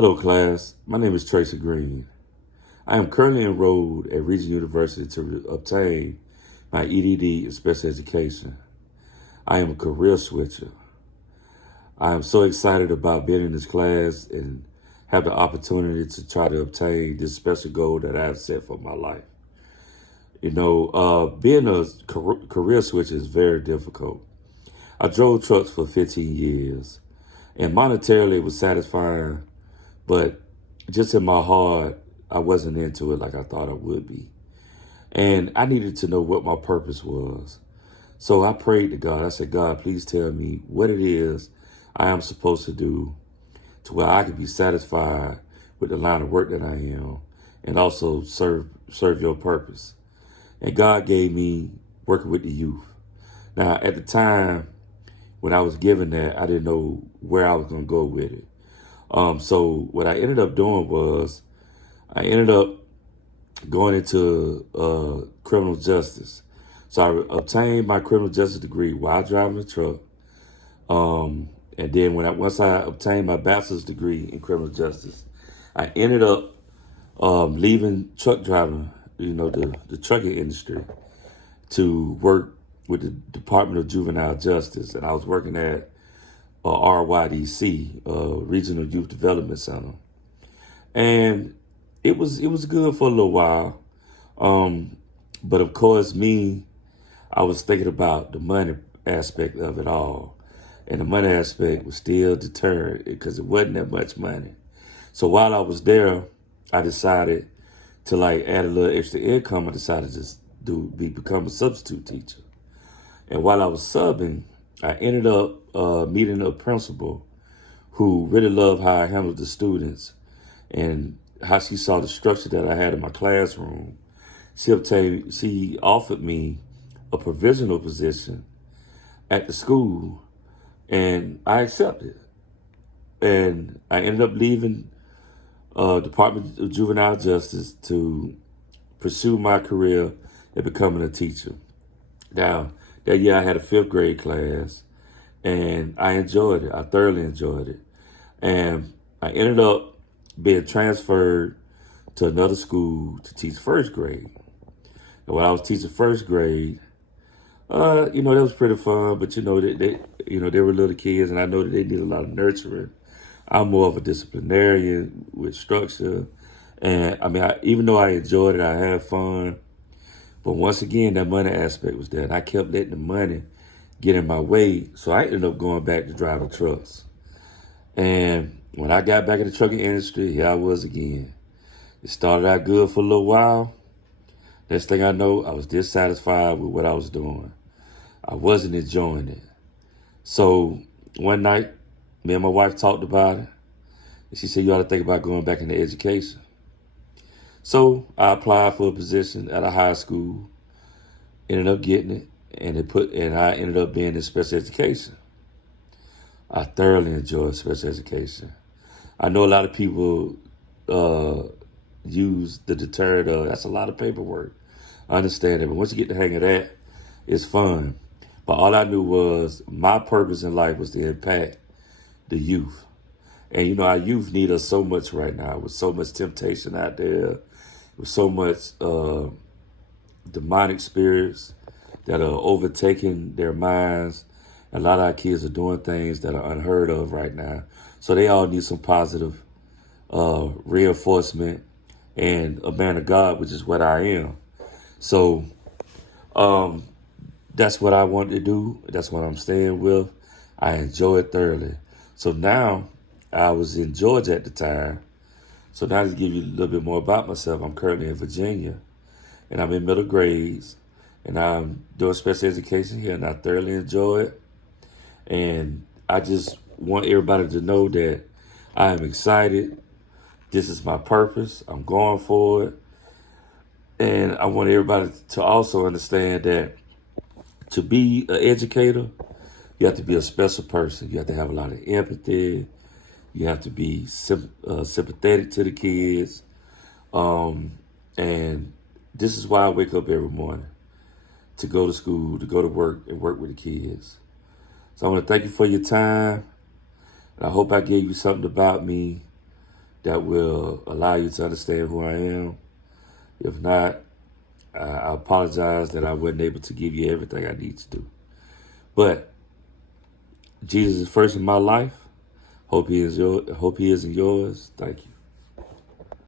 Hello, class. My name is Tracy Green. I am currently enrolled at Regent University to obtain my EDD in special education. I am a career switcher. I am so excited about being in this class and have the opportunity to try to obtain this special goal that I have set for my life. Being a career switcher is very difficult. I drove trucks for 15 years, and monetarily it was satisfying, but just in my heart, I wasn't into it like I thought I would be. And I needed to know what my purpose was. So I prayed to God. I said, God, please tell me what it is I am supposed to do to where I can be satisfied with the line of work that I am and also serve your purpose. And God gave me working with the youth. Now, at the time when I was given that, I didn't know where I was going to go with it. So what I ended up doing was I ended up going into criminal justice. So I obtained my criminal justice degree while driving a truck. And then once I obtained my bachelor's degree in criminal justice, I ended up leaving truck driving, the trucking industry, to work with the Department of Juvenile Justice. And I was working at RYDC, Regional Youth Development Center. And it was good for a little while. But of course, I was thinking about the money aspect of it all. And the money aspect was still deterred because it wasn't that much money. So while I was there, I decided to add a little extra income. I decided to become a substitute teacher. And while I was subbing, I ended up meeting a principal who really loved how I handled the students and how she saw the structure that I had in my classroom. She offered me a provisional position at the school, and I accepted. And I ended up leaving Department of Juvenile Justice to pursue my career in becoming a teacher. Now, that year I had a fifth grade class, and I enjoyed it. I thoroughly enjoyed it. And I ended up being transferred to another school to teach first grade. And when I was teaching first grade, that was pretty fun, but they were little kids, and I know that they need a lot of nurturing. I'm more of a disciplinarian with structure. And even though I enjoyed it, I had fun. But once again, that money aspect was there, and I kept letting the money get in my way. So I ended up going back to driving trucks. And when I got back in the trucking industry, here I was again. It started out good for a little while. Next thing I know, I was dissatisfied with what I was doing. I wasn't enjoying it. So one night, me and my wife talked about it. And she said, you ought to think about going back into education. So I applied for a position at a high school, ended up getting it, and I ended up being in special education. I thoroughly enjoy special education. I know a lot of people use the deterrent of that's a lot of paperwork. I understand it, but once you get the hang of that, it's fun. But all I knew was my purpose in life was to impact the youth. And our youth need us so much right now with so much temptation out there, with so much demonic spirits that are overtaking their minds. A lot of our kids are doing things that are unheard of right now. So they all need some positive reinforcement and a man of God, which is what I am. So that's what I wanted to do. That's what I'm staying with. I enjoy it thoroughly. So now I was in Georgia at the time. So now to give you a little bit more about myself, I'm currently in Virginia, and I'm in middle grades, and I'm doing special education here, and I thoroughly enjoy it. And I just want everybody to know that I am excited. This is my purpose. I'm going for it. And I want everybody to also understand that to be an educator, you have to be a special person. You have to have a lot of empathy. You have to be sympathetic to the kids. And this is why I wake up every morning, to go to school, to go to work, and work with the kids. So I want to thank you for your time. And I hope I gave you something about me that will allow you to understand who I am. If not, I apologize that I wasn't able to give you everything I need to do. But Jesus is first in my life. Hope he is in yours. Thank you.